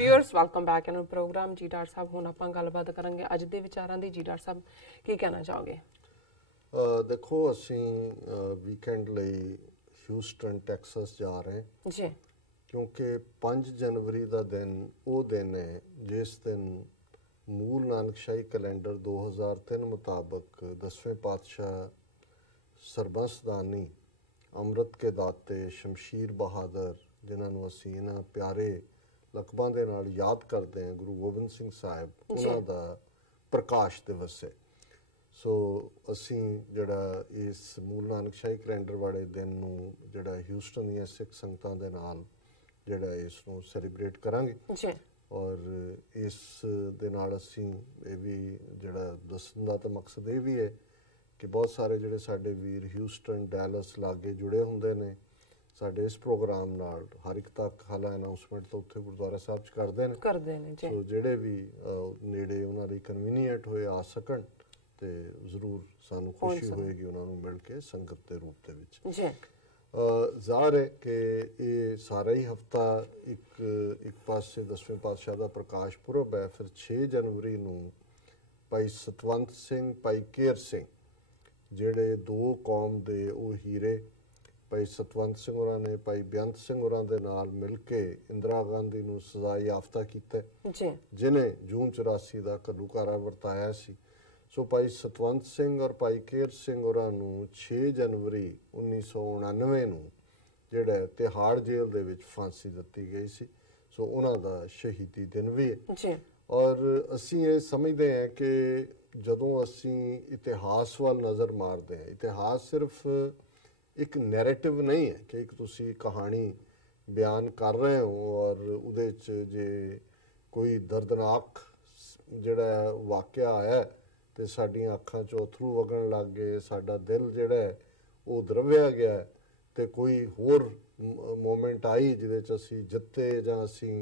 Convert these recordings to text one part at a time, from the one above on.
Viewers welcome back in program जी doctor साहब हुण आपां गलबात करांगे अज दे विचारां दी। जी डॉक्टर साहब की कहना चाहोगे? देखो असीं वीकेंड लई ह्यूस्टन टैक्सस जा रहे हैं जी, क्योंकि 5 जनवरी का दिन वो दिन है जिस दिन मूल नानकशाही कैलेंडर 2003 मुताबिक 10वें पातशाह सरबंसदानी अमृत के दाते शमशीर बहादुर जिन्होंने असीं इन्हां प्यारे लकबां दे नाल याद करते हैं गुरु गोबिंद सिंह साहिब उन्हां दा प्रकाश दिवस है। सो असीं जिहड़ा इस मूल नानकशाही कैलेंडर वाले दिन नूं जिहड़ा ह्यूस्टन दीआं सिख संगतां दे नाल जिहड़ा इस नूं सैलीब्रेट करांगे और इस दे नाल असीं ये भी जिहड़ा दस्सण दा तां मकसद ये भी है कि बहुत सारे जिहड़े साडे वीर ह्यूस्टन डैलस लागे जुड़े हुंदे ने साडे इस प्रोग्राम नाल हर एक तक हाला अनाउंसमेंट तो उत्थे गुरुद्वारा साहब च करदे ने जी। सो जिहड़े भी नेड़े उन्हां लई कन्वीनियंट होए आ सकण ते जरूर सानू खुशी होएगी उन्हां नूं मिल के संगत के रूप दे विच जी। ज़ाहिर है कि ये सारा ही हफ्ता एक पासे 10वें पातशाह का प्रकाश पुरब है। फिर 6 जनवरी नूं भाई सतवंत सिंह भाई केर सिंह जिहड़े दो कौम दे वो हीरे भाई सतवंत सिंह होरां ने भाई बेअंत सिंह होरां दे नाल मिल के इंदिरा गांधी नूं सज़ा याफ्ता कीता जिन्हें जून 84 का घल्लूकारा वरताया सी। सो भाई सतवंत सिंह और भाई केर सिंह होरां नूं 6 जनवरी 1999 नूं जिहड़ा तिहाड़ जेल दे विच फांसी दित्ती गई सी। सो उन्हां दा शहीदी दिन भी है और असीं ये समझते हैं कि जदों असीं इतिहास वाल नज़र मारते हैं इतिहास सिर्फ एक नैरेटिव नहीं है कि एक तुसी कहानी बयान कर रहे हो और उहदे च जे कोई दर्दनाक जिहड़ा वाक़या आया तो साडियां अखां चों अथरू वगण लग गए साडा दिल जिहड़ा है वो द्रव्या गया तो कोई होर मोमेंट आई जिहदे च असीं जित्ते जां असीं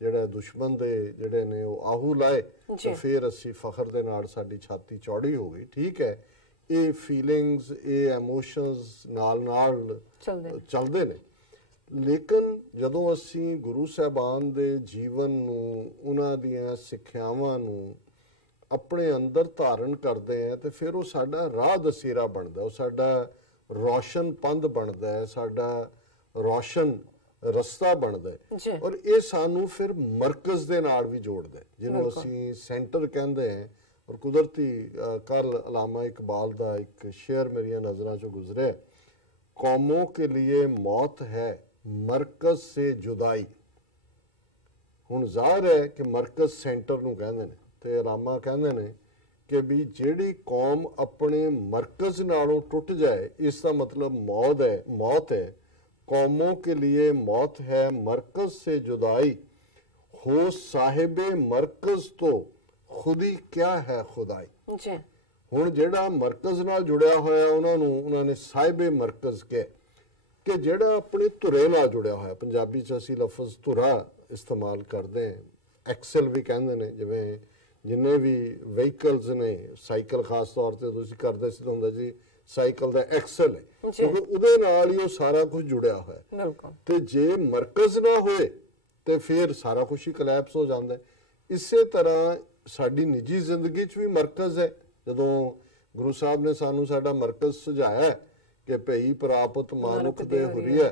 जिहड़ा दुश्मन दे जिहड़े ने वो आहू लाए तो फिर असीं फखर दे नाल साडी छाती चौड़ी हो गई। ठीक है ये फीलिंग्स ये एमोशनस नाल नाल चलदे ने लेकिन जदों असीं गुरु साहबान दे जीवन नूं उन्हां दीआं सिੱਖਿਆਵਾਂ नूं अपने अंदर धारण करते हैं तो फिर वो साडा राह दसेरा बनता वो साडा रोशन पंध बनता है साडा रोशन रस्ता बनता है और ये सानू फिर मरकज़ दे नाल भी जोड़ता है जिन्होंने असीं सेंटर कहते हैं। और कुदरती कल अलामा इकबाल का एक शेर मेरिया नज़रों चो गुजरे कौमों के लिए मौत है मरकज़ से जुदाई। हुण ज़ाहिर है कि मरकज़ सेंटर नूं कहंदे ने ते अलामा कहंदे ने कि भी जिहड़ी कौम अपने मरकज़ नालों टुट जाए इसका मतलब मौत है। कौमों के लिए मौत है मरकज़ से जुदाई हो साहिबे मरकज़ तो खुदी क्या है खुदाई। हुण जिहड़ा मरकज़ नाल जुड़िया होया उन्होंने साहिबे मरकज़ कहा कि जिहड़ा अपने धुरे नाल जुड़िया होया पंजाबी च असीं लफज धुरा इस्तेमाल करते हैं एक्सल भी कहंदे ने जिवें जिन्ने भी व्हीकल्स ने साइकिल खास तौर पर तुसीं करदे सी हुंदा जी साइकिल का एक्सल है क्योंकि उहदे नाल ही सारा कुछ जुड़िया होया ते जे मरकज़ ना होए तो फिर सारा कुछ ही कलैप्स हो जाता है। इसे तरह साडी निजी जिंदगी च भी मरकज़ है जदों गुरु साहब ने सानू साडा मरकज़ सुझाया कि भई प्रापत मानुख दे हुरिया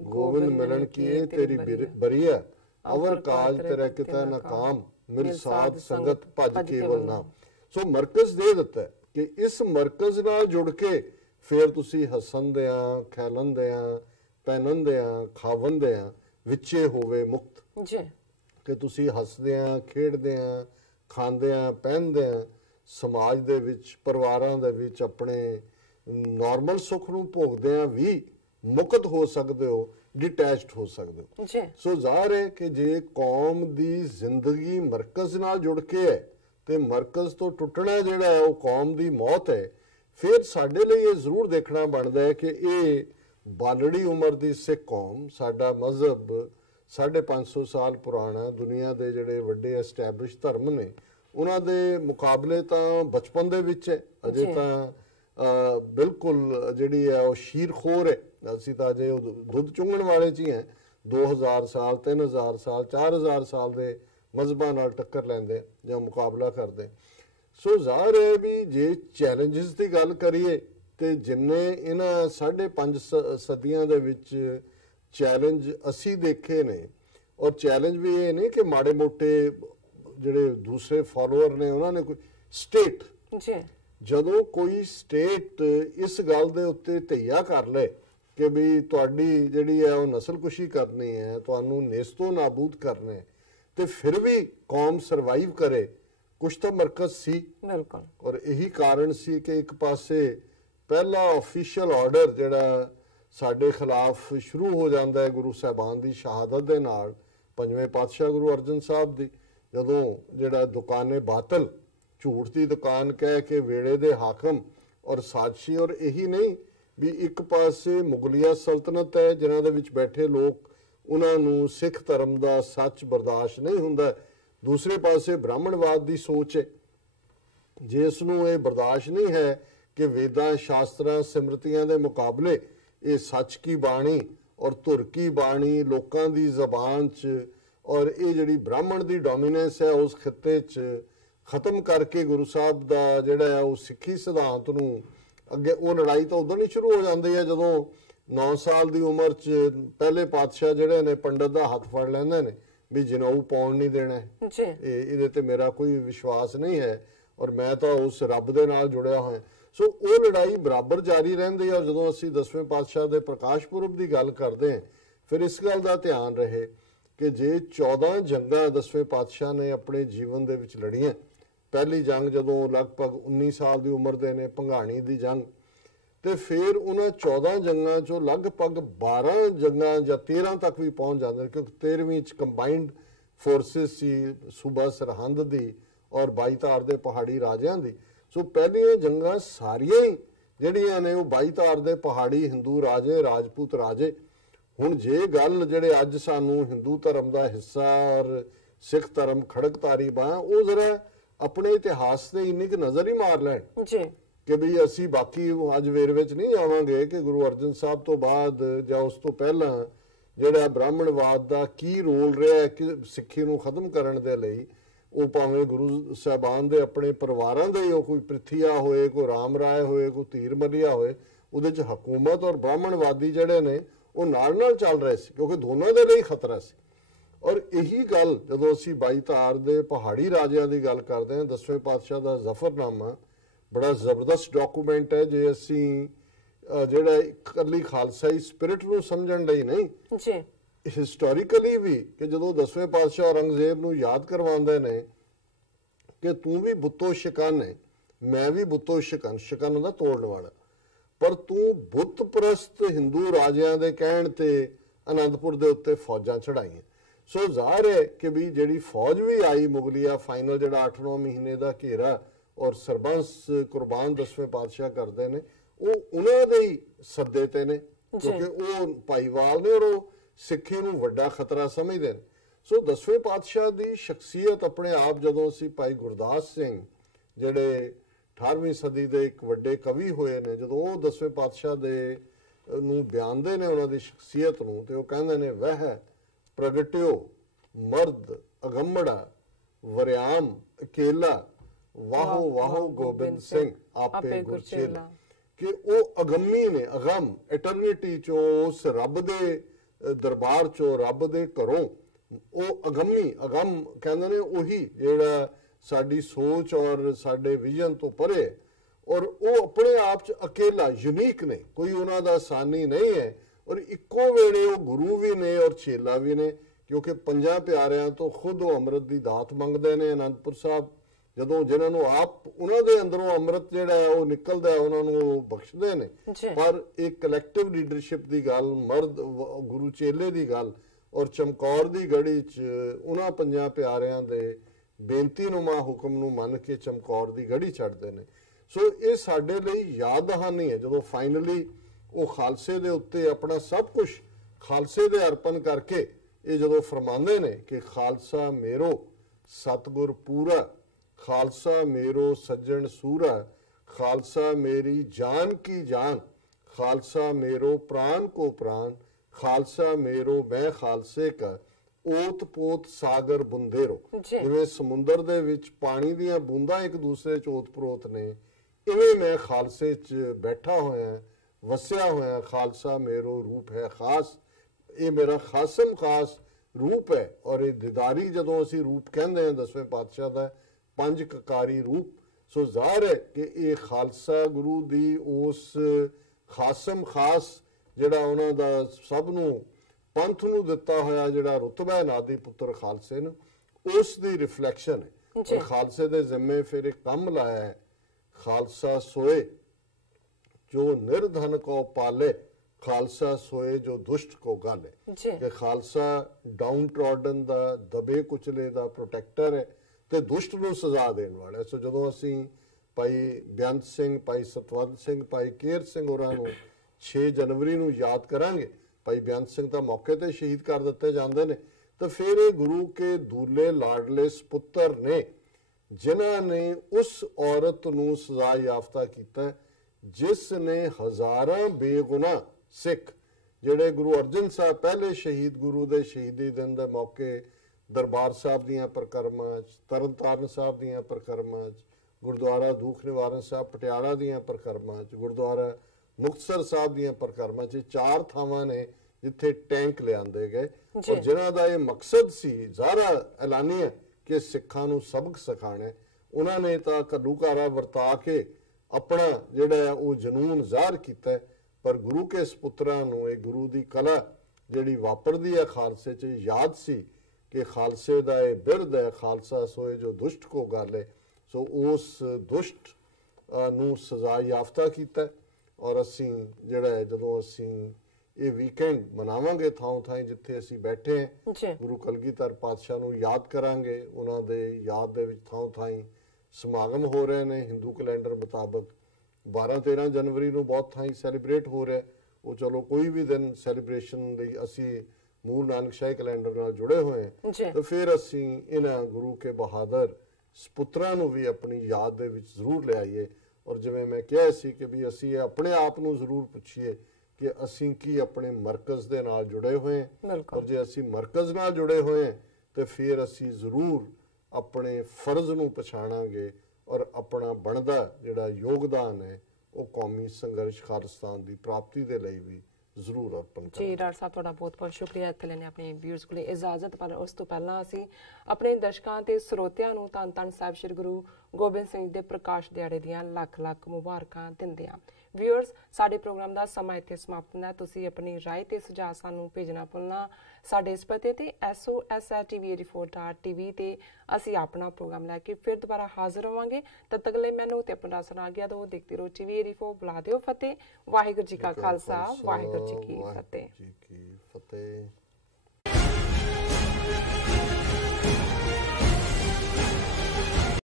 गोविंद मिलन किए तेरी बरिया अवर काज तेरा किता नाकाम मिल साध संगत भज केवल नाम। सो मरकज़ दे दिता है कि इस मरकज़ नाल जुड़ के फिर तुसी हसन दियां खैलन दियां पहनन दियां खावन दियां विचे होवे मुक्त कि तुसी हसदियां खेडदियां खांदियां पहनदियां समाज दे विच परिवारां दे विच अपने नॉर्मल सुख नूं भोगदियां भी मुक्त हो सकते हो डिटैच्ड हो सकते हो। सो ज़ाहिर है कि जे कौम दी जिंदगी मरकज़ नाल जुड़ के है तो मरकज़ तो टुटना जिहड़ा है वो कौम दी मौत है। फिर साडे लई ये जरूर देखना बनता है कि ये बालड़ी उम्र दी सिख कौम साडा मजहब 550 साल पुराना दुनिया के जिहड़े वड्डे एस्टैबलिश धर्म ने उन्हां दे मुकाबले तां बचपन दे विच है अजे तां बिल्कुल जिहड़ी है वो शीरखोर है असीं तां अजे दुध चुंगण वाले च ही हैं 2000 ਸਾਲ 3000 ਸਾਲ 4000 ਸਾਲ ਦੇ ਮਜ਼ਹਬਾਂ ਨਾਲ ਟੱਕਰ ਲੈਂਦੇ ਜਾਂ ਮੁਕਾਬਲਾ ਕਰਦੇ। ਸੋ ਜ਼ਾਹਰ ਹੈ ਵੀ ਜੇ ਚੈਲੰਜਸ ਦੀ ਗੱਲ ਕਰੀਏ ਤੇ ਜਿੰਨੇ ਇਹਨਾਂ 5.5 ਸਦੀਆਂ ਦੇ ਵਿੱਚ ਚੈਲੰਜ ਅਸੀਂ ਦੇਖੇ ਨੇ, ਔਰ ਚੈਲੰਜ ਵੀ ਇਹ ਨਹੀਂ ਕਿ ਮਾੜੇ ਮੋਟੇ ਜਿਹੜੇ ਦੂਸਰੇ ਫਾਲੋਅਰ ਨੇ ਉਹਨਾਂ ਨੇ ਕੋਈ ਸਟੇਟ ਜੀ, ਜਦੋਂ ਕੋਈ ਸਟੇਟ ਇਸ ਗੱਲ ਦੇ ਉੱਤੇ ਧਈਆ ਕਰ ਲੈ ਕਿ ਵੀ ਤੁਹਾਡੀ ਜਿਹੜੀ ਹੈ ਉਹ ਨਸਲਕੁਸ਼ੀ ਕਰਨੀ ਹੈ, ਤੁਹਾਨੂੰ ਨੇਸਤੋ ਨਾਬੂਦ ਕਰਨਾ ਹੈ, ਤੇ ਫਿਰ ਵੀ ਕੌਮ ਸਰਵਾਈਵ ਕਰੇ, ਕੁਛ ਤਾਂ ਮਰਕਜ਼ ਸੀ। ਬਿਲਕੁਲ। ਔਰ ਇਹੀ ਕਾਰਨ ਸੀ ਕਿ ਇੱਕ ਪਾਸੇ ਪਹਿਲਾ ਆਫੀਸ਼ੀਅਲ ਆਰਡਰ ਜਿਹੜਾ ਸਾਡੇ ਖਿਲਾਫ ਸ਼ੁਰੂ ਹੋ ਜਾਂਦਾ ਹੈ ਗੁਰੂ ਸਾਹਿਬਾਨ ਦੀ ਸ਼ਹਾਦਤ ਦੇ ਨਾਲ, ਪੰਜਵੇਂ ਪਾਤਸ਼ਾਹ ਗੁਰੂ ਅਰਜਨ ਸਾਹਿਬ ਦੀ, ਜਦੋਂ ਜਿਹੜਾ ਦੁਕਾਨੇ ਬਾਤਲ, ਝੂਠ ਦੀ ਦੁਕਾਨ ਕਹਿ ਕੇ ਵੇੜੇ ਦੇ ਹਾਕਮ ਔਰ ਸਾਜ਼ਸ਼ੀ, ਔਰ ਇਹੀ ਨਹੀਂ ਵੀ ਇੱਕ ਪਾਸੇ ਮੁਗਲਿਆ ਸਲਤਨਤ ਹੈ ਜਿਨ੍ਹਾਂ ਦੇ ਵਿੱਚ ਬੈਠੇ ਲੋਕ, ਉਹਨਾਂ ਨੂੰ ਸਿੱਖ ਧਰਮ ਦਾ ਸੱਚ ਬਰਦਾਸ਼ਤ ਨਹੀਂ ਹੁੰਦਾ, ਦੂਸਰੇ ਪਾਸੇ ਬ੍ਰਾਹਮਣਵਾਦ ਦੀ ਸੋਚ ਹੈ ਜਿਸ ਨੂੰ ਇਹ ਬਰਦਾਸ਼ਤ ਨਹੀਂ ਹੈ ਕਿ ਵੇਦਾਂ ਸ਼ਾਸਤਰਾਂ ਸਿਮਰਤੀਆਂ ਦੇ ਮੁਕਾਬਲੇ ਇਹ ਸੱਚ ਕੀ ਬਾਣੀ ਔਰ ਧੁਰ ਕੀ ਬਾਣੀ ਲੋਕਾਂ ਦੀ ਜ਼ਬਾਨ 'ਚ, ਔਰ ਇਹ ਜਿਹੜੀ ਬ੍ਰਾਹਮਣ ਦੀ ਡੋਮੀਨੈਂਸ ਹੈ ਉਸ ਖਿੱਤੇ 'ਚ ਖਤਮ ਕਰਕੇ ਗੁਰੂ ਸਾਹਿਬ ਦਾ ਜਿਹੜਾ ਹੈ ਉਹ ਸਿੱਖੀ ਸਿਧਾਂਤ ਨੂੰ ਅੱਗੇ, ਉਹ ਲੜਾਈ ਤਾਂ ਉਦੋਂ ਹੀ ਸ਼ੁਰੂ ਹੋ ਜਾਂਦੀ ਹੈ ਜਦੋਂ 9 ਸਾਲ ਦੀ ਉਮਰ 'ਚ ਪਹਿਲੇ ਪਾਤਸ਼ਾਹ ਜਿਹੜੇ ਨੇ ਪੰਡਤ ਦਾ ਹੱਥ ਫੜ ਲੈਂਦੇ ਨੇ ਵੀ ਜਨੇਊ ਪਾਉਣ ਨਹੀਂ ਦੇਣਾ ਜੀ, ਇਹਦੇ ਤੇ ਮੇਰਾ ਕੋਈ ਵਿਸ਼ਵਾਸ ਨਹੀਂ ਹੈ ਔਰ ਮੈਂ ਤਾਂ ਉਸ ਰੱਬ ਦੇ ਨਾਲ ਜੁੜਿਆ ਹੋਇਆ। ਸੋ ਉਹ ਲੜਾਈ ਬਰਾਬਰ ਜਾਰੀ ਰਹਿੰਦੀ ਹੈ। ਜਦੋਂ ਅਸੀਂ 10ਵੇਂ ਪਾਤਸ਼ਾਹ ਦੇ ਪ੍ਰਕਾਸ਼ ਪੁਰਬ ਦੀ ਗੱਲ ਕਰਦੇ ਹਾਂ, ਫਿਰ ਇਸ ਗੱਲ ਦਾ ਧਿਆਨ ਰਹੇ ਕਿ ਜੇ 14 ਜੰਗਾਂ 10ਵੇਂ ਪਾਤਸ਼ਾਹ ਨੇ ਆਪਣੇ ਜੀਵਨ ਦੇ ਵਿੱਚ ਲੜੀਆਂ, ਪਹਿਲੀ ਜੰਗ ਜਦੋਂ ਲਗਭਗ 19 ਸਾਲ ਦੀ ਉਮਰ ਦੇ ਨੇ, ਭੰਗਾਣੀ ਦੀ ਜੰਗ, ਤੇ ਫਿਰ ਉਹਨਾਂ 14 ਜੰਗਾਂ ਚੋਂ ਲਗਭਗ 12 ਜੰਗਾਂ ਜਾਂ 13 ਤੱਕ ਵੀ ਪਹੁੰਚ ਜਾਂਦੇ ਨੇ, ਕਿਉਂਕਿ 13ਵੀਂ 'ਚ ਕੰਬਾਈਨਡ ਫੋਰਸਿਸ ਸੀ ਸੂਬਾ ਸਰਹੰਦ ਦੀ ਔਰ 22 ਧਾਰ ਦੇ ਪਹਾੜੀ ਰਾਜਿਆਂ ਦੀ। ਸੋ ਪਹਿਲੀਆਂ ਜੰਗਾਂ ਸਾਰੀਆਂ ਹੀ ਜਿਹੜੀਆਂ ਨੇ ਉਹ 22 ਧਾਰ ਦੇ ਪਹਾੜੀ ਹਿੰਦੂ ਰਾਜੇ, ਰਾਜਪੂਤ ਰਾਜੇ। ਹੁਣ ਜੇ ਗੱਲ ਜਿਹੜੇ ਅੱਜ ਸਾਨੂੰ ਹਿੰਦੂ ਧਰਮ ਦਾ ਹਿੱਸਾ ਔਰ ਸਿੱਖ ਧਰਮ ਖੜਕਤਾਰੀ ਬਾਂ, ਉਹ ਜ਼ਰਾ ਆਪਣੇ ਇਤਿਹਾਸ ਤੇ ਇੰਨੀ ਕੁ ਨਜ਼ਰ ਹੀ ਮਾਰ ਲੈਣ ਜੀ ਕਿ ਵੀ ਅਸੀਂ ਬਾਕੀ ਅੱਜ ਵੇਰਵੇ 'ਚ ਨਹੀਂ ਜਾਵਾਂਗੇ ਕਿ ਗੁਰੂ ਅਰਜਨ ਸਾਹਿਬ ਤੋਂ ਬਾਅਦ ਜਾਂ ਉਸ ਤੋਂ ਪਹਿਲਾਂ ਜਿਹੜਾ ਬ੍ਰਾਹਮਣਵਾਦ ਦਾ ਕੀ ਰੋਲ ਰਿਹਾ ਕਿ ਸਿੱਖੀ ਨੂੰ ਖਤਮ ਕਰਨ ਦੇ ਲਈ। ਉਹ ਭਾਵੇਂ ਗੁਰੂ ਸਾਹਿਬਾਨ ਦੇ ਆਪਣੇ ਪਰਿਵਾਰਾਂ ਦੇ ਹੀ, ਉਹ ਕੋਈ ਪ੍ਰਿਥੀਆ ਹੋਏ, ਕੋਈ ਰਾਮ ਰਾਏ ਹੋਏ, ਕੋਈ ਧੀਰ ਮਲੀਆ ਹੋਏ, ਉਹਦੇ 'ਚ ਹਕੂਮਤ ਔਰ ਬ੍ਰਾਹਮਣਵਾਦੀ ਜਿਹੜੇ ਨੇ ਉਹ ਨਾਲ ਨਾਲ ਚੱਲ ਰਹੇ ਸੀ ਕਿਉਂਕਿ ਦੋਨਾਂ ਦੇ ਲਈ ਖਤਰਾ ਸੀ। ਔਰ ਇਹੀ ਗੱਲ ਜਦੋਂ ਅਸੀਂ 22 ਧਾਰ ਦੇ ਪਹਾੜੀ ਰਾਜਿਆਂ ਦੀ ਗੱਲ ਕਰਦੇ ਹਾਂ, 10ਵੇਂ ਪਾਤਸ਼ਾਹ ਦਾ ਜ਼ਫਰਨਾਮਾ ਬੜਾ ਜ਼ਬਰਦਸਤ ਡਾਕੂਮੈਂਟ ਹੈ। ਜੇ ਅਸੀਂ ਜਿਹੜਾ ਇਕੱਲੀ ਖਾਲਸਾਈ ਸਪਿਰਿਟ ਨੂੰ ਸਮਝਣ ਲਈ ਨਹੀਂ ਜੀ, ਹਿਸਟੋਰੀਕਲੀ ਵੀ, ਕਿ ਜਦੋਂ 10ਵੇਂ ਪਾਤਸ਼ਾਹ ਔਰੰਗਜ਼ੇਬ ਨੂੰ ਯਾਦ ਕਰਵਾਉਂਦੇ ਨੇ ਕਿ ਤੂੰ ਵੀ ਬੁੱਤੋ ਸ਼ਿਕਨ ਹੈ, ਮੈਂ ਵੀ ਬੁੱਤੋ ਸ਼ਿਕਨ, ਸ਼ਿਕਨ ਹੁੰਦਾ ਤੋੜਨ ਵਾਲਾ, ਪਰ ਤੂੰ ਬੁੱਤ ਪ੍ਰਸਤ ਹਿੰਦੂ ਰਾਜਿਆਂ ਦੇ ਕਹਿਣ ਤੇ ਅਨੰਦਪੁਰ ਦੇ ਉੱਤੇ ਫੌਜਾਂ ਚੜਾਈਆਂ। ਸੋ ਜ਼ਾਹਰ ਹੈ ਕਿ ਵੀ ਜਿਹੜੀ ਫੌਜ ਵੀ ਆਈ ਮੁਗਲਿਆ, ਫਾਈਨਲ ਜਿਹੜਾ 8-9 ਮਹੀਨੇ ਦਾ ਘੇਰਾ ਔਰ ਸਰਬੰਸ ਕੁਰਬਾਨ 10ਵੇਂ ਪਾਤਸ਼ਾਹ ਕਰਦੇ ਨੇ, ਉਹ ਉਹਨਾਂ ਦੇ ਹੀ ਸੱਦੇ ਤੇ ਨੇ ਕਿਉਂਕਿ ਉਹ ਭਾਈਵਾਲ ਨੇ ਔਰ ਉਹ ਸਿੱਖੀ ਨੂੰ ਵੱਡਾ ਖਤਰਾ ਸਮਝਦੇ ਨੇ। ਸੋ 10ਵੇਂ ਪਾਤਸ਼ਾਹ ਦੀ ਸ਼ਖਸੀਅਤ ਆਪਣੇ ਆਪ, ਜਦੋਂ ਅਸੀਂ ਭਾਈ ਗੁਰਦਾਸ ਸਿੰਘ ਜਿਹੜੇ 18ਵੀਂ ਸਦੀ ਦੇ ਇੱਕ ਵੱਡੇ ਕਵੀ ਹੋਏ ਨੇ, ਜਦੋਂ ਉਹ 10ਵੇਂ ਪਾਤਸ਼ਾਹ ਦੇ ਨੂੰ ਬਿਆਨਦੇ ਨੇ ਉਹਨਾਂ ਦੀ ਸ਼ਖਸੀਅਤ ਨੂੰ, ਤੇ ਉਹ ਕਹਿੰਦੇ ਨੇ ਵਹਿ ਪ੍ਰਗਟਿਓ ਮਰਦ ਅਗੰਮੜਾ ਵਰਿਆਮ ਅਕੇਲਾ ਵਾਹੋ ਵਾਹੋ ਗੋਬਿੰਦ ਸਿੰਘ ਆਪੇ ਗੁਰਚੇਲਾ, ਕਿ ਉਹ ਅਗੰਮੀ ਨੇ, ਅਗੰਮ ਇਟਰਨਿਟੀ ਚੋਂ, ਉਸ ਰੱਬ ਦੇ ਦਰਬਾਰ ਚੋਂ, ਰੱਬ ਦੇ ਘਰੋਂ, ਉਹ ਅਗੰਮੀ, ਅਗੰਮ ਕਹਿੰਦੇ ਨੇ ਉਹੀ ਜਿਹੜਾ ਸਾਡੀ ਸੋਚ ਔਰ ਸਾਡੇ ਵਿਜ਼ਨ ਤੋਂ ਪਰੇ, ਔਰ ਉਹ ਆਪਣੇ ਆਪ 'ਚ ਅਕੇਲਾ ਯੂਨੀਕ ਨੇ, ਕੋਈ ਉਹਨਾਂ ਦਾ ਸਾਨੀ ਨਹੀਂ ਹੈ, ਔਰ ਇੱਕੋ ਵੇਲੇ ਉਹ ਗੁਰੂ ਵੀ ਨੇ ਔਰ ਚੇਲਾ ਵੀ ਨੇ, ਕਿਉਂਕਿ 5 ਪਿਆਰਿਆਂ ਤੋਂ ਖੁਦ ਉਹ ਅੰਮ੍ਰਿਤ ਦੀ ਦਾਤ ਮੰਗਦੇ ਨੇ ਅਨੰਦਪੁਰ ਸਾਹਿਬ, ਜਦੋਂ ਜਿਨ੍ਹਾਂ ਨੂੰ ਆਪ ਉਹਨਾਂ ਦੇ ਅੰਦਰੋਂ ਅੰਮ੍ਰਿਤ ਜਿਹੜਾ ਹੈ ਉਹ ਨਿਕਲਦਾ, ਉਹਨਾਂ ਨੂੰ ਉਹ ਬਖਸ਼ਦੇ ਨੇ। ਪਰ ਇੱਕ ਕਲੈਕਟਿਵ ਲੀਡਰਸ਼ਿਪ ਦੀ ਗੱਲ, ਮਰਦ ਗੁਰੂ ਚੇਲੇ ਦੀ ਗੱਲ, ਔਰ ਚਮਕੌਰ ਦੀ ਗੜੀ 'ਚ ਉਹਨਾਂ 5 ਪਿਆਰਿਆਂ ਦੇ ਬੇਨਤੀਨੁਮਾ ਹੁਕਮ ਨੂੰ ਮੰਨ ਕੇ ਚਮਕੌਰ ਦੀ ਗੜੀ ਛੱਡਦੇ ਨੇ। ਸੋ ਇਹ ਸਾਡੇ ਲਈ ਯਾਦ ਦਹਾਨੀ ਹੈ ਜਦੋਂ ਫਾਈਨਲੀ ਉਹ ਖਾਲਸੇ ਦੇ ਉੱਤੇ ਆਪਣਾ ਸਭ ਕੁਝ ਖਾਲਸੇ ਦੇ ਅਰਪਣ ਕਰਕੇ ਇਹ ਜਦੋਂ ਫਰਮਾਉਂਦੇ ਨੇ ਕਿ ਖਾਲਸਾ ਮੇਰੋ ਸਤਿਗੁਰ ਪੂਰਾ, ਖਾਲਸਾ ਮੇਰੋ ਸੱਜਣ ਸੂਰਾ, ਖਾਲਸਾ ਮੇਰੀ ਜਾਨ ਕੀ ਜਾਨ, ਖਾਲਸਾ ਮੇਰੋ ਪ੍ਰਾਨ ਕੋ ਪ੍ਰਾਨ, ਖਾਲਸਾ ਮੇਰੋ ਮੈਂ ਖਾਲਸੇ ਕਾ ਓਤ ਪੋਤ ਸਾਗਰ ਬੁੰਦੇਰੋ। ਜਿਵੇਂ ਸਮੁੰਦਰ ਦੇ ਵਿੱਚ ਪਾਣੀ ਦੀਆਂ ਬੂੰਦਾਂ ਇੱਕ ਦੂਸਰੇ 'ਚ ਓਤ ਪ੍ਰੋਤ ਨੇ, ਇਵੇਂ ਮੈਂ ਖਾਲਸੇ 'ਚ ਬੈਠਾ ਹੋਇਆ, ਵਸਿਆ ਹੋਇਆ। ਖਾਲਸਾ ਮੇਰੋ ਰੂਪ ਹੈ ਖਾਸ, ਇਹ ਮੇਰਾ ਖਾਸਮ ਖਾਸ ਰੂਪ ਹੈ। ਔਰ ਇਹ ਦਿਦਾਰੀ ਜਦੋਂ ਅਸੀਂ ਰੂਪ ਕਹਿੰਦੇ ਹਾਂ ਦਸਵੇਂ ਪਾਤਸ਼ਾਹ ਦਾ ਪੰਜ ਕਕਾਰੀ ਰੂਪ, ਸੋ ਜ਼ਾਹਰ ਹੈ ਕਿ ਇਹ ਖਾਲਸਾ ਗੁਰੂ ਦੀ ਉਸ ਖਾਸਮ ਖਾਸ ਜਿਹੜਾ ਉਹਨਾਂ ਦਾ ਸਭ ਨੂੰ ਪੰਥ ਨੂੰ ਦਿੱਤਾ ਹੋਇਆ ਜਿਹੜਾ ਰੁਤਬਾ ਹੈ ਨਾਦੀ ਪੁੱਤਰ ਖਾਲਸੇ ਨੂੰ, ਉਸ ਦੀ ਰਿਫਲੈਕਸ਼ਨ ਹੈ। ਔਰ ਖਾਲਸੇ ਦੇ ਜ਼ਿੰਮੇ ਫਿਰ ਇੱਕ ਕੰਮ ਲਾਇਆ ਹੈ, ਖਾਲਸਾ ਸੋਏ ਜੋ ਨਿਰਧਨ ਕੋ ਪਾਲੇ, ਖਾਲਸਾ ਸੋਏ ਜੋ ਦੁਸ਼ਟ ਕੋ ਗਾਲੇ। ਕਿ ਖਾਲਸਾ ਡਾਊਨ ਟ੍ਰੋਡਨ ਦਾ, ਦਬੇ ਕੁਚਲੇ ਦਾ ਪ੍ਰੋਟੈਕਟਰ ਹੈ ਤੇ ਦੁਸ਼ਟ ਨੂੰ ਸਜ਼ਾ ਦੇਣ ਵਾਲਾ। ਸੋ ਜਦੋਂ ਅਸੀਂ ਭਾਈ ਬੇਅੰਤ ਸਿੰਘ, ਭਾਈ ਸਤਵੰਤ ਸਿੰਘ, ਭਾਈ ਕੇਰ ਸਿੰਘ ਹੋਰਾਂ ਨੂੰ 6 ਜਨਵਰੀ ਨੂੰ ਯਾਦ ਕਰਾਂਗੇ, ਭਾਈ ਬੇਅੰਤ ਸਿੰਘ ਤਾਂ ਮੌਕੇ ਤੇ ਸ਼ਹੀਦ ਕਰ ਦਿੱਤੇ ਜਾਂਦੇ ਨੇ, ਤਾਂ ਫਿਰ ਇਹ ਗੁਰੂ ਕੇ ਦੂਲੇ ਲਾਡਲੇ ਸਪੁੱਤਰ ਨੇ ਜਿਨ੍ਹਾਂ ਨੇ ਉਸ ਔਰਤ ਨੂੰ ਸਜ਼ਾ ਯਾਫਤਾ ਕੀਤਾ ਜਿਸ ਨੇ ਹਜ਼ਾਰਾਂ ਬੇਗੁਨਾਹ ਸਿੱਖ, ਜਿਹੜੇ ਗੁਰੂ ਅਰਜਨ ਸਾਹਿਬ ਪਹਿਲੇ ਸ਼ਹੀਦ ਗੁਰੂ ਦੇ ਸ਼ਹੀਦੀ ਦਿਨ ਦੇ ਮੌਕੇ ਦਰਬਾਰ ਸਾਹਿਬ ਦੀਆਂ ਪ੍ਰਕਰਮਾਂ 'ਚ, ਤਰਨਤਾਰਨ ਸਾਹਿਬ ਦੀਆਂ ਪ੍ਰਕਰਮਾਂ 'ਚ, ਗੁਰਦੁਆਰਾ ਦੂਖ ਨਿਵਾਰਨ ਸਾਹਿਬ ਪਟਿਆਲਾ ਦੀਆਂ ਪ੍ਰਕਰਮਾਂ 'ਚ, ਗੁਰਦੁਆਰਾ ਮੁਕਤਸਰ ਸਾਹਿਬ ਦੀਆਂ ਪ੍ਰਕਰਮਾਂ 'ਚ, 4 ਥਾਵਾਂ ਨੇ ਜਿੱਥੇ ਟੈਂਕ ਲਿਆਂਦੇ ਗਏ ਔਰ ਜਿਨ੍ਹਾਂ ਦਾ ਇਹ ਮਕਸਦ ਸੀ ਜ਼ਾਹਰਾ ਐਲਾਨੀਆ ਕਿ ਸਿੱਖਾਂ ਨੂੰ ਸਬਕ ਸਿਖਾਉਣਾ। ਉਹਨਾਂ ਨੇ ਤਾਂ ਘੱਲੂਘਾਰਾ ਵਰਤਾ ਕੇ ਆਪਣਾ ਜਿਹੜਾ ਉਹ ਜਨੂਨ ਜ਼ਾਹਰ ਕੀਤਾ, ਪਰ ਗੁਰੂ ਕੇ ਸਪੁੱਤਰਾਂ ਨੂੰ ਇਹ ਗੁਰੂ ਦੀ ਕਲਾ ਜਿਹੜੀ ਵਾਪਰਦੀ ਹੈ ਖਾਲਸੇ 'ਚ ਯਾਦ ਸੀ ਕਿ ਖਾਲਸੇ ਦਾ ਇਹ ਬਿਰਧ ਹੈ, ਖਾਲਸਾ ਸੋਏ ਜੋ ਦੁਸ਼ਟ ਕੋ ਗਾਲੇ। ਸੋ ਉਸ ਦੁਸ਼ਟ ਨੂੰ ਸਜ਼ਾ ਯਾਫਤਾ ਕੀਤਾ। ਔਰ ਅਸੀਂ ਜਿਹੜਾ ਹੈ ਜਦੋਂ ਅਸੀਂ ਇਹ ਵੀਕਐਂਡ ਮਨਾਵਾਂਗੇ ਥਾਂ ਥਾਂ ਜਿੱਥੇ ਅਸੀਂ ਬੈਠੇ ਹਾਂ, ਗੁਰੂ ਕਲਗੀਧਰ ਪਾਤਸ਼ਾਹ ਨੂੰ ਯਾਦ ਕਰਾਂਗੇ, ਉਹਨਾਂ ਦੇ ਯਾਦ ਦੇ ਵਿੱਚ ਥਾਂ ਥਾਂ ਸਮਾਗਮ ਹੋ ਰਹੇ ਨੇ ਹਿੰਦੂ ਕੈਲੰਡਰ ਮੁਤਾਬਕ। 12-13 ਜਨਵਰੀ ਨੂੰ ਬਹੁਤ ਥਾਂ ਸੈਲੀਬ੍ਰੇਟ ਹੋ ਰਿਹਾ, ਉਹ ਚਲੋ ਕੋਈ ਵੀ ਦਿਨ ਸੈਲੀਬ੍ਰੇਸ਼ਨ ਲਈ ਅਸੀਂ ਮੂਲ ਨਾਨਕਸ਼ਾਹੀ ਕੈਲੰਡਰ ਨਾਲ ਜੁੜੇ ਹੋਏ ਹਾਂ, ਤਾਂ ਫਿਰ ਅਸੀਂ ਇਹਨਾਂ ਗੁਰੂ ਕੇ ਬਹਾਦਰ ਸਪੁੱਤਰਾਂ ਨੂੰ ਵੀ ਆਪਣੀ ਯਾਦ ਦੇ ਵਿੱਚ ਜ਼ਰੂਰ ਲਿਆਈਏ। ਔਰ ਜਿਵੇਂ ਮੈਂ ਕਿਹਾ ਸੀ ਕਿ ਵੀ ਅਸੀਂ ਆਪਣੇ ਆਪ ਨੂੰ ਜ਼ਰੂਰ ਪੁੱਛੀਏ ਕਿ ਅਸੀਂ ਕੀ ਆਪਣੇ ਮਰਕਜ਼ ਦੇ ਨਾਲ ਜੁੜੇ ਹੋਏ ਹਾਂ, ਔਰ ਜੇ ਅਸੀਂ ਮਰਕਜ਼ ਨਾਲ ਜੁੜੇ ਹੋਏ ਹਾਂ ਤੇ ਫਿਰ ਅਸੀਂ ਜ਼ਰੂਰ ਆਪਣੇ ਫਰਜ਼ ਨੂੰ ਪਛਾਣਾਂਗੇ ਔਰ ਆਪਣਾ ਬਣਦਾ ਜਿਹੜਾ ਯੋਗਦਾਨ ਹੈ ਉਹ ਕੌਮੀ ਸੰਘਰਸ਼ ਖਾਲਿਸਤਾਨ ਦੀ ਪ੍ਰਾਪਤੀ ਦੇ ਲਈ ਵੀ ਜ਼ਰੂਰ ਅਰਪਣ ਕਰਾਂਗੇ। ਜੀ ਡਾਕਟਰ ਸਾਹਿਬ ਤੁਹਾਡਾ ਬਹੁਤ ਬਹੁਤ ਸ਼ੁਕਰੀਆ ਇੱਥੇ ਲੈਣੇ ਆਪਣੇ ਵਿਊਅਰਸ ਕੋਲ ਇਜਾਜ਼ਤ। ਪਰ ਉਸ ਤੋਂ ਪਹਿਲਾਂ ਅਸੀਂ ਆਪਣੇ ਦਰਸ਼ਕਾਂ ਤੇ ਸਰੋਤਿਆਂ ਨੂੰ ਧੰਨ ਧੰਨ ਸਾਹਿਬ ਸ੍ਰੀ ਗੁਰੂ ਗੋਬਿੰਦ ਸਿੰਘ ਦੇ ਪ੍ਰਕਾਸ਼ ਦਿਹਾੜੇ ਦੀਆਂ ਲੱਖ ਲੱਖ ਮੁਬਾਰਕਾਂ ਦਿੰਦੇ ਹਾਂ। ਵਿਊਅਰਸ, ਸਾਡੇ ਪ੍ਰੋਗਰਾਮ ਦਾ ਸਮਾਂ ਇੱਥੇ ਸਮਾਪਤ ਹੁੰਦਾ। ਤੁਸੀਂ ਆਪਣੀ ਰਾਏ ਤੇ ਸੁਝਾਅ ਸਾਨੂੰ ਭੇਜਣਾ ਭੁੱਲਣਾ ਸਾਡੇ ਇਸ ਪਤੇ ਤੇ sos@tv84.tv ਤੇ ਅਸੀਂ ਆਪਣਾ ਪ੍ਰੋਗਰਾਮ ਲੈ ਕੇ ਫਿਰ ਦੁਬਾਰਾ ਹਾਜ਼ਰ ਹੋਵਾਂਗੇ। ਤਦ ਤੱਕ ਲਈ ਮੈਨੂੰ ਤੇ ਆਪਣਾ ਸੁਣਾ ਗਿਆ ਦੋ ਦੇਖਦੇ ਰਹੋ TV84। ਬੁਲਾ ਦਿਓ ਫਤਿਹ। ਵਾਹਿਗੁਰੂ ਜੀ ਕਾ ਖਾਲਸਾ, ਵਾਹਿਗੁਰੂ ਜੀ ਕੀ ਫਤਿਹ।